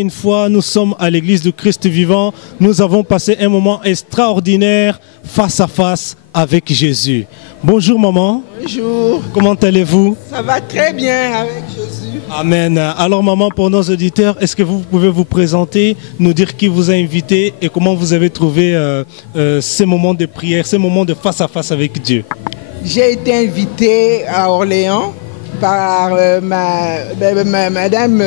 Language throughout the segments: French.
une fois, nous sommes à l'église du Christ vivant. Nous avons passé un moment extraordinaire face à face avec Jésus. Bonjour maman. Bonjour. Comment allez-vous? Ça va très bien avec Jésus. Amen. Alors maman, pour nos auditeurs, est-ce que vous pouvez vous présenter, nous dire qui vous a invité et comment vous avez trouvé ces moments de prière, ces moments de face à face avec Dieu? J'ai été invitée à Orléans par madame,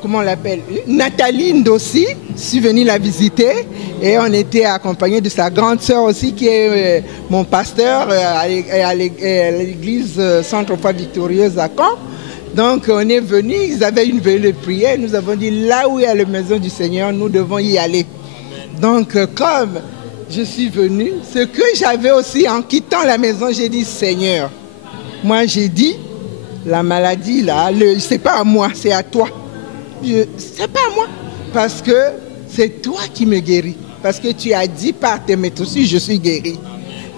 comment on l'appelle, Nathalie Ndossi. Je suis venue la visiter et on était accompagné de sa grande sœur aussi qui est mon pasteur à l'église Centre-Foi Victorieuse à Caen. Donc on est venu, ils avaient une veillée de prière, nous avons dit là où il y a la maison du Seigneur, nous devons y aller. Donc comme je suis venue, ce que j'avais aussi en quittant la maison, j'ai dit Seigneur, moi j'ai dit la maladie là, c'est pas à moi, c'est à toi. C'est pas à moi, parce que c'est toi qui me guéris. Parce que tu as dit par tes méthodes aussi, je suis guéri.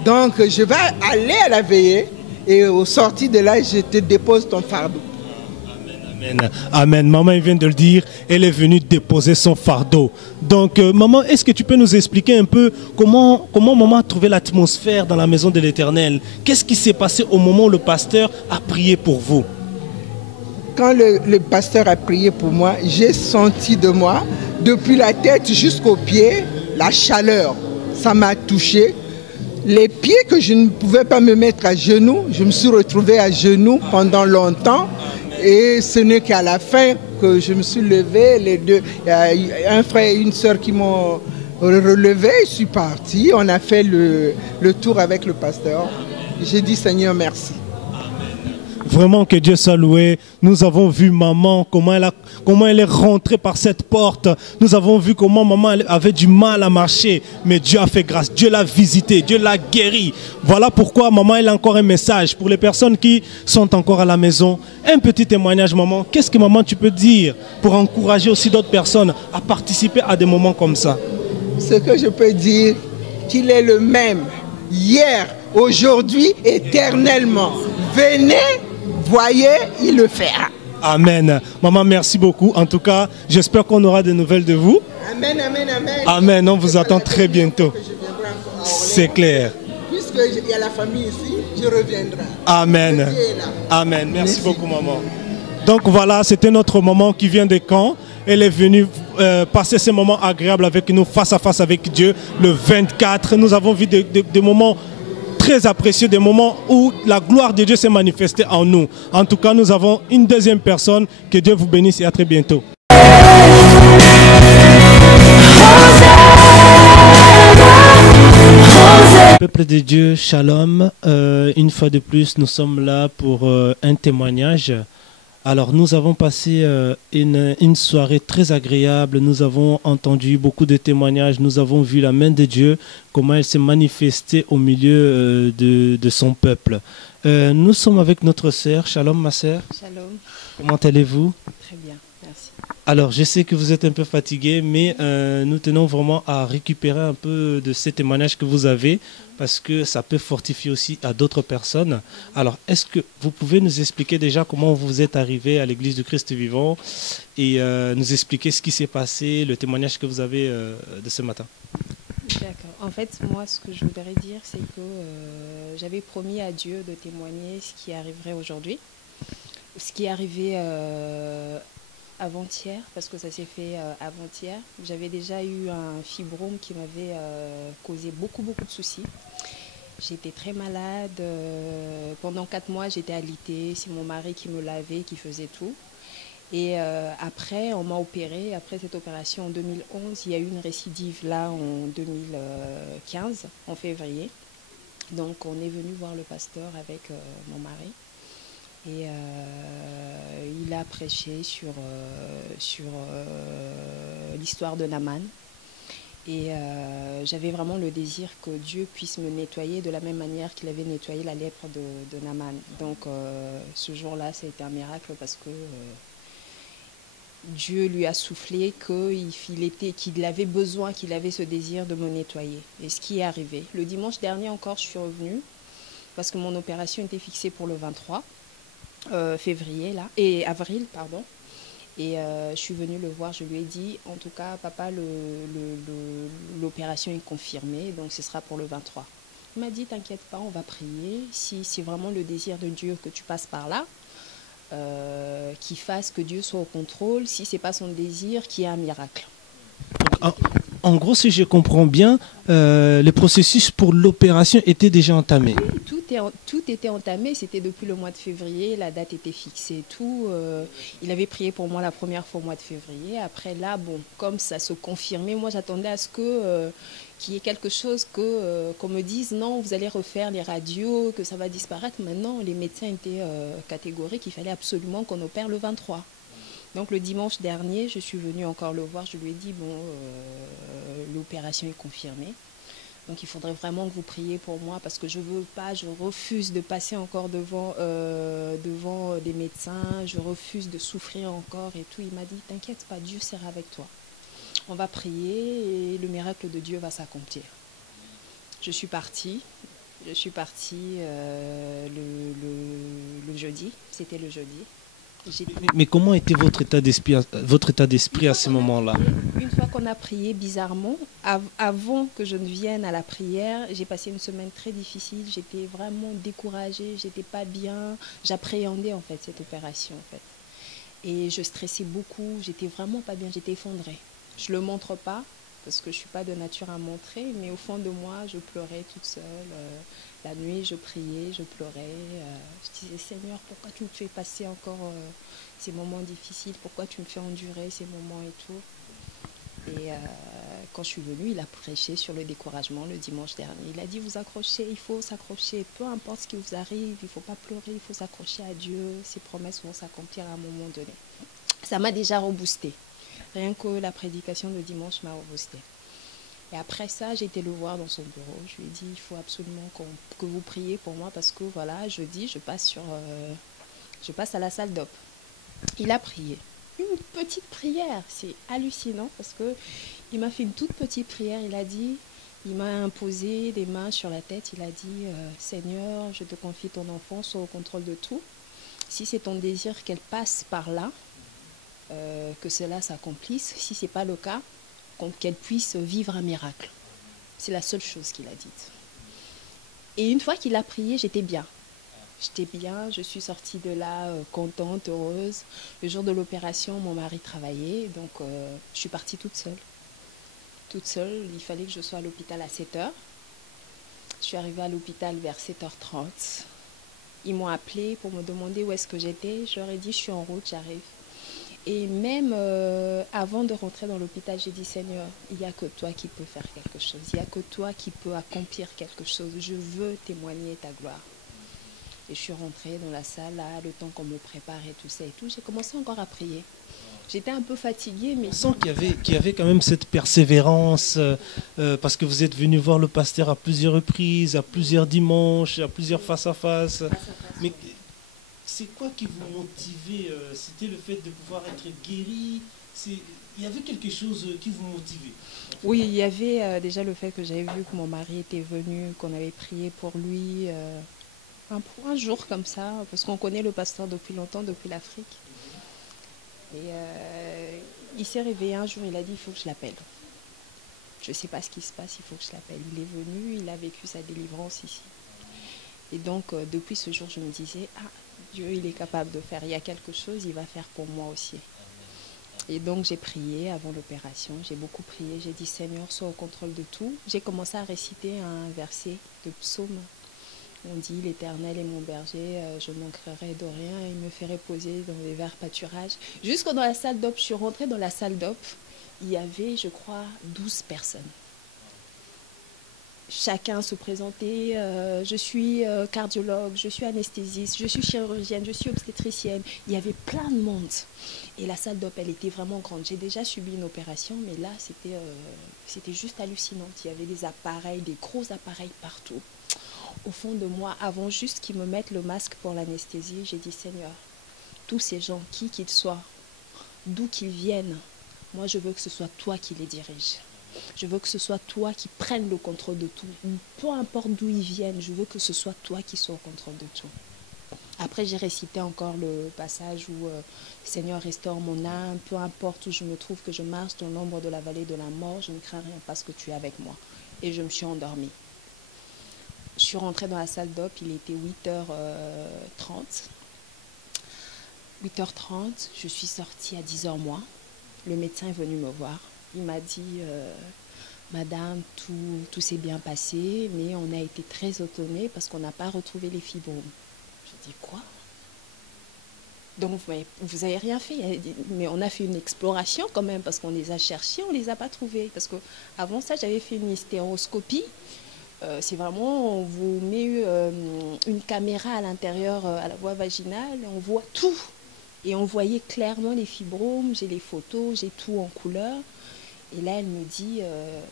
Donc je vais aller à la veillée et au sorti de là, je te dépose ton fardeau. Amen. Amen. Maman vient de le dire, elle est venue déposer son fardeau. Donc maman, est-ce que tu peux nous expliquer un peu comment maman a trouvé l'atmosphère dans la maison de l'Éternel? Qu'est-ce qui s'est passé au moment où le pasteur a prié pour vous? Quand le pasteur a prié pour moi, j'ai senti de moi, depuis la tête jusqu'aux pieds, la chaleur. Ça m'a touché. Les pieds que je ne pouvais pas me mettre à genoux, je me suis retrouvée à genoux pendant longtemps. Et ce n'est qu'à la fin que je me suis levée. Les deux, il y a un frère et une sœur qui m'ont relevé. Je suis partie. On a fait le tour avec le pasteur. J'ai dit Seigneur, merci. Vraiment que Dieu soit loué. Nous avons vu maman, comment elle est rentrée par cette porte. Nous avons vu comment maman avait du mal à marcher. Mais Dieu a fait grâce. Dieu l'a visité. Dieu l'a guéri. Voilà pourquoi maman, elle a encore un message pour les personnes qui sont encore à la maison. Un petit témoignage, maman. Qu'est-ce que maman, tu peux dire pour encourager aussi d'autres personnes à participer à des moments comme ça? Ce que je peux dire, qu'il est le même hier, aujourd'hui, éternellement. Venez. Voyez, il le fera. Amen. Maman, merci beaucoup. En tout cas, j'espère qu'on aura des nouvelles de vous. Amen, amen, amen. Amen. On vous attend très bientôt. C'est clair. Puisqu'il y a la famille ici, je reviendrai. Amen. Amen. Merci beaucoup, maman. Donc voilà, c'était notre maman qui vient de Caen. Elle est venue passer ces moments agréables avec nous, face à face avec Dieu, le 24. Nous avons vu des moments très apprécieux, des moments où la gloire de Dieu s'est manifestée en nous. En tout cas, nous avons une deuxième personne. Que Dieu vous bénisse et à très bientôt. Peuple de Dieu, shalom. Une fois de plus, nous sommes là pour un témoignage. Alors, nous avons passé une soirée très agréable. Nous avons entendu beaucoup de témoignages. Nous avons vu la main de Dieu, comment elle s'est manifestée au milieu de son peuple. Nous sommes avec notre sœur. Shalom, ma sœur. Shalom. Comment allez-vous? Très bien, merci. Alors, je sais que vous êtes un peu fatigué, mais nous tenons vraiment à récupérer un peu de ces témoignages que vous avez, parce que ça peut fortifier aussi à d'autres personnes. Alors, est-ce que vous pouvez nous expliquer déjà comment vous êtes arrivé à l'église du Christ vivant et nous expliquer ce qui s'est passé, le témoignage que vous avez de ce matin? D'accord. En fait, moi, ce que je voudrais dire, c'est que j'avais promis à Dieu de témoigner ce qui arriverait aujourd'hui. Ce qui est arrivé avant-hier, parce que ça s'est fait avant-hier. J'avais déjà eu un fibrome qui m'avait causé beaucoup de soucis. J'étais très malade. Pendant 4 mois, j'étais alitée. C'est mon mari qui me lavait, qui faisait tout. Et après, on m'a opéré. Après cette opération en 2011, il y a eu une récidive là en 2015, en février. Donc, on est venu voir le pasteur avec mon mari. Et il a prêché sur l'histoire de Naaman. Et j'avais vraiment le désir que Dieu puisse me nettoyer de la même manière qu'il avait nettoyé la lèpre de Naaman. Donc ce jour-là, ça a été un miracle parce que Dieu lui a soufflé qu'il avait besoin, qu'il avait ce désir de me nettoyer. Et ce qui est arrivé. Le dimanche dernier encore, je suis revenue parce que mon opération était fixée pour le 23 février, là, et avril, pardon. Et je suis venue le voir, je lui ai dit, en tout cas, papa, l'opération est confirmée, donc ce sera pour le 23. Il m'a dit, t'inquiète pas, on va prier. Si c'est vraiment le désir de Dieu que tu passes par là, qu'il fasse que Dieu soit au contrôle. Si ce n'est pas son désir, qu'il y ait un miracle. Donc, en gros, si je comprends bien, le processus pour l'opération était déjà entamé. Oui, tout était entamé, c'était depuis le mois de février, la date était fixée, tout. Il avait prié pour moi la première fois au mois de février. Après là, bon, comme ça se confirmait, moi j'attendais à ce que qu'il y ait quelque chose, qu'on me dise non, vous allez refaire les radios, que ça va disparaître. Maintenant, les médecins étaient catégoriques, il fallait absolument qu'on opère le 23. Donc le dimanche dernier, je suis venue encore le voir, je lui ai dit, bon, l'opération est confirmée. Donc il faudrait vraiment que vous priez pour moi parce que je veux pas, je refuse de passer encore devant des médecins, je refuse de souffrir encore et tout. Il m'a dit, t'inquiète pas, Dieu sera avec toi. On va prier et le miracle de Dieu va s'accomplir. Je suis partie le jeudi, c'était le jeudi. Mais comment était votre état d'esprit à ce moment-là? Une fois qu'on a prié, bizarrement, avant que je ne vienne à la prière, j'ai passé une semaine très difficile. J'étais vraiment découragée, j'étais pas bien. J'appréhendais en fait cette opération en fait. Et je stressais beaucoup, j'étais vraiment pas bien, j'étais effondrée. Je le montre pas parce que je suis pas de nature à montrer, mais au fond de moi, je pleurais toute seule. La nuit, je priais, je pleurais. Je disais, Seigneur, pourquoi tu me fais passer encore ces moments difficiles? Pourquoi tu me fais endurer ces moments et tout? Et quand je suis venue, il a prêché sur le découragement le dimanche dernier. Il a dit, vous accrochez, il faut s'accrocher. Peu importe ce qui vous arrive, il ne faut pas pleurer, il faut s'accrocher à Dieu. Ses promesses vont s'accomplir à un moment donné. Ça m'a déjà reboosté. Rien que la prédication de dimanche m'a reboosté. Et après ça, j'ai été le voir dans son bureau. Je lui ai dit, il faut absolument que vous priez pour moi parce que voilà, jeudi, je passe à la salle d'op. Il a prié. Une petite prière, c'est hallucinant parce que il m'a fait une toute petite prière. Il m'a imposé des mains sur la tête. Il a dit, Seigneur, je te confie ton enfant, sois au contrôle de tout. Si c'est ton désir qu'elle passe par là, que cela s'accomplisse. Si ce n'est pas le cas, qu'elle puisse vivre un miracle. C'est la seule chose qu'il a dite. Et une fois qu'il a prié, j'étais bien. J'étais bien, je suis sortie de là contente, heureuse. Le jour de l'opération, mon mari travaillait, donc je suis partie toute seule. Toute seule, il fallait que je sois à l'hôpital à 7h. Je suis arrivée à l'hôpital vers 7h30. Ils m'ont appelée pour me demander où est-ce que j'étais. Je leur ai dit, je suis en route, j'arrive. Et même avant de rentrer dans l'hôpital, j'ai dit, Seigneur, il n'y a que toi qui peux faire quelque chose. Il n'y a que toi qui peux accomplir quelque chose. Je veux témoigner ta gloire. Et je suis rentrée dans la salle, là, le temps qu'on me prépare et tout ça et tout. J'ai commencé encore à prier. J'étais un peu fatiguée, mais... On sent qu'il y avait quand même cette persévérance, parce que vous êtes venu voir le pasteur à plusieurs reprises, à plusieurs dimanches, à plusieurs face-à-face. Mais c'est quoi qui vous motivait? C'était le fait de pouvoir être guéri? Il y avait quelque chose qui vous motivait? Oui, il y avait déjà le fait que j'avais vu que mon mari était venu, qu'on avait prié pour lui un jour comme ça, parce qu'on connaît le pasteur depuis longtemps, depuis l'Afrique. Et il s'est réveillé un jour, il a dit, il faut que je l'appelle. Je ne sais pas ce qui se passe, il faut que je l'appelle. Il est venu, il a vécu sa délivrance ici. Et donc, depuis ce jour, je me disais, ah, Dieu, il est capable de faire. Il y a quelque chose, il va faire pour moi aussi. Et donc, j'ai prié avant l'opération. J'ai beaucoup prié. J'ai dit, Seigneur, sois au contrôle de tout. J'ai commencé à réciter un verset de psaume. On dit, l'Éternel est mon berger, je ne manquerai de rien. Il me fait reposer dans les verts pâturages. Jusque dans la salle d'op, je suis rentrée dans la salle d'op. Il y avait, je crois, 12 personnes. Chacun se présentait, je suis cardiologue, je suis anesthésiste, je suis chirurgienne, je suis obstétricienne. Il y avait plein de monde. Et la salle d'op, elle était vraiment grande. J'ai déjà subi une opération, mais là, c'était juste hallucinant. Il y avait des appareils, des gros appareils partout. Au fond de moi, avant juste qu'ils me mettent le masque pour l'anesthésie, j'ai dit, Seigneur, tous ces gens, qui qu'ils soient, d'où qu'ils viennent, moi, je veux que ce soit toi qui les diriges. Je veux que ce soit toi qui prennes le contrôle de tout. Peu importe d'où ils viennent, je veux que ce soit toi qui sois au contrôle de tout. Après, j'ai récité encore le passage où Seigneur, restaure mon âme, peu importe où je me trouve, que je marche dans l'ombre de la vallée de la mort, je ne crains rien parce que tu es avec moi. Et je me suis endormie. Je suis rentrée dans la salle d'op, il était 8h30. 8h30, je suis sortie à 10h moins. Le médecin est venu me voir. Il m'a dit, Madame, tout s'est bien passé, mais on a été très étonnés parce qu'on n'a pas retrouvé les fibromes. Je dis, quoi? Donc, vous n'avez rien fait. Mais on a fait une exploration quand même parce qu'on les a cherchés, on ne les a pas trouvés. Parce qu'avant ça, j'avais fait une hystéroscopie. C'est vraiment, on vous met une caméra à l'intérieur, à la voie vaginale, et on voit tout. Et on voyait clairement les fibromes, j'ai les photos, j'ai tout en couleur. Et là, elle me dit,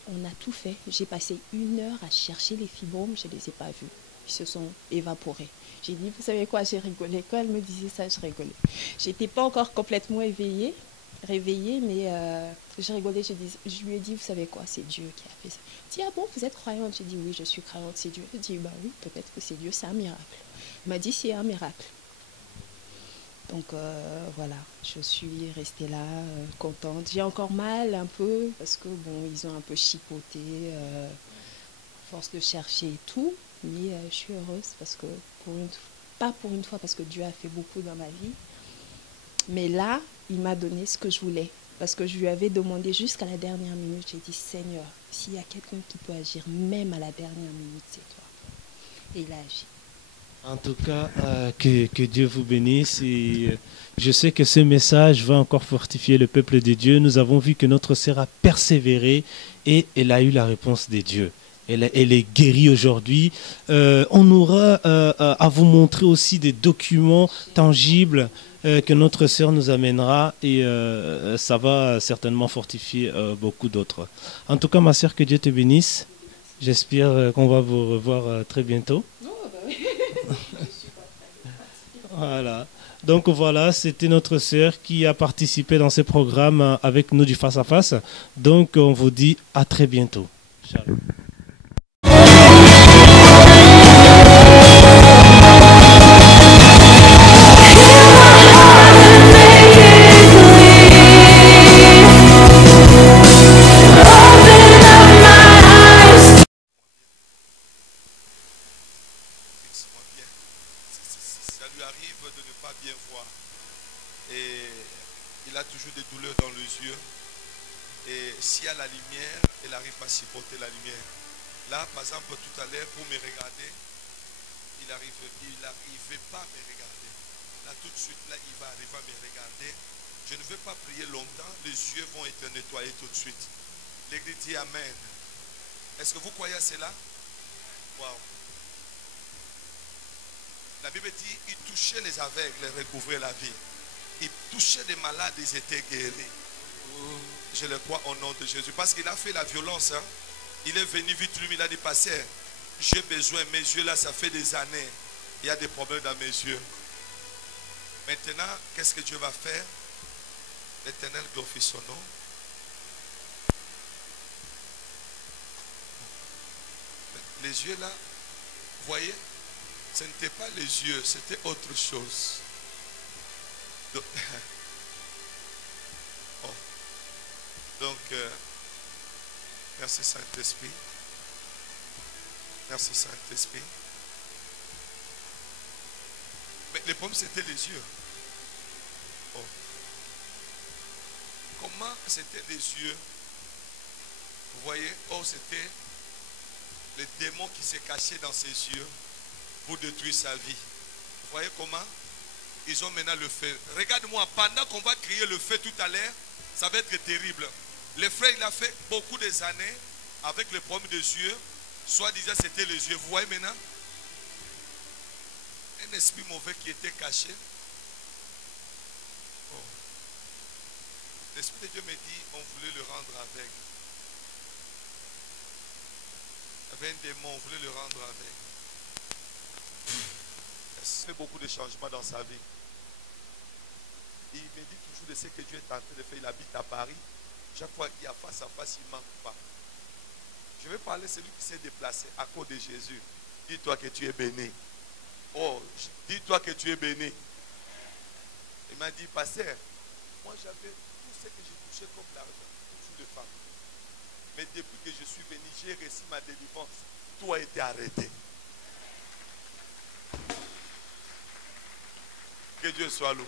on a tout fait. J'ai passé 1 heure à chercher les fibromes, je ne les ai pas vus. Ils se sont évaporés. J'ai dit, vous savez quoi, j'ai rigolé. Quand elle me disait ça, je rigolais. Je n'étais pas encore complètement réveillée, mais je rigolais. Je lui ai dit, vous savez quoi, c'est Dieu qui a fait ça. Elle dit, ah bon, vous êtes croyante? J'ai dit, oui, je suis croyante, c'est Dieu. Elle dit, bah oui, peut-être que c'est Dieu, c'est un miracle. Elle m'a dit, c'est un miracle. Donc voilà, je suis restée là, contente. J'ai encore mal un peu parce que bon, ils ont un peu chipoté, force de chercher et tout. Mais je suis heureuse parce que pas pour une fois parce que Dieu a fait beaucoup dans ma vie. Mais là, il m'a donné ce que je voulais. Parce que je lui avais demandé jusqu'à la dernière minute. J'ai dit, Seigneur, s'il y a quelqu'un qui peut agir même à la dernière minute, c'est toi. Et il a agi. En tout cas, que Dieu vous bénisse. Et je sais que ce message va encore fortifier le peuple de Dieu. Nous avons vu que notre sœur a persévéré et elle a eu la réponse de Dieu. Elle est guérie aujourd'hui. On aura à vous montrer aussi des documents tangibles que notre sœur nous amènera et ça va certainement fortifier beaucoup d'autres. En tout cas, ma sœur, que Dieu te bénisse. J'espère qu'on va vous revoir très bientôt. Voilà. Donc voilà, c'était notre sœur qui a participé dans ce programme avec nous du face à face. Donc on vous dit à très bientôt. Shalom. Là, par exemple, tout à l'heure, pour me regarder, il n'arrivait pas à me regarder. Là, tout de suite, là, il va arriver à me regarder. Je ne vais pas prier longtemps. Les yeux vont être nettoyés tout de suite. L'Église dit Amen. Est-ce que vous croyez à cela? Waouh. La Bible dit, il touchait les aveugles et recouvrait la vie. Il touchait des malades, ils étaient guéris. Je le crois au nom de Jésus. Parce qu'il a fait la violence. Hein? Il est venu vite, lui, il a dit, pasteur, j'ai besoin, mes yeux là, ça fait des années. Il y a des problèmes dans mes yeux. Maintenant, qu'est-ce que Dieu va faire? L'Éternel glorifie son nom. Les yeux là, vous voyez, ce n'était pas les yeux, c'était autre chose. Donc, merci Saint-Esprit. Merci Saint-Esprit. Mais le problème c'était les yeux. Oh. Comment c'était les yeux? Vous voyez, oh c'était le démon qui s'est caché dans ses yeux pour détruire sa vie. Vous voyez comment? Ils ont maintenant le feu. Regarde-moi, pendant qu'on va crier le feu tout à l'heure, ça va être terrible. Le frère, il a fait beaucoup des années avec le problème des yeux. Soi-disant, c'était les yeux. Vous voyez maintenant? Un esprit mauvais qui était caché. Oh. L'Esprit de Dieu me dit, on voulait le rendre aveugle. Il y avait un démon, on voulait le rendre aveugle. Il a fait beaucoup de changements dans sa vie. Il me dit toujours de ce que Dieu est en train de faire. Il habite à Paris. Chaque fois qu'il y a face à face, il ne manque pas. Je vais parler de celui qui s'est déplacé à cause de Jésus. Dis-toi que tu es béni. Oh, dis-toi que tu es béni. Il m'a dit, pasteur, moi j'avais tout ce que j'ai touché comme l'argent, toujours de femmes. Mais depuis que je suis venu, j'ai reçu ma délivrance. Tout a été arrêté. Que Dieu soit loué.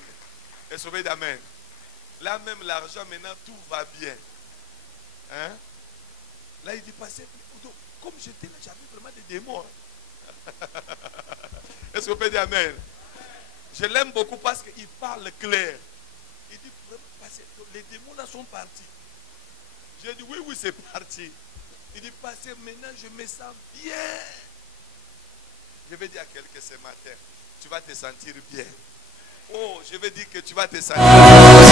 Et sauvé d'amen. Là même l'argent, maintenant tout va bien. Hein? Là il dit, pasteur, comme j'étais là, j'avais vraiment des démons. Est-ce qu'on peut dire amen? Je l'aime beaucoup parce qu'il parle clair. Il dit, les démons là sont partis. J'ai dit, oui, c'est parti. Il dit, pasteur, maintenant je me sens bien. Je vais dire à quelqu'un ce matin, tu vas te sentir bien. Oh, je vais dire que tu vas te sentir bien.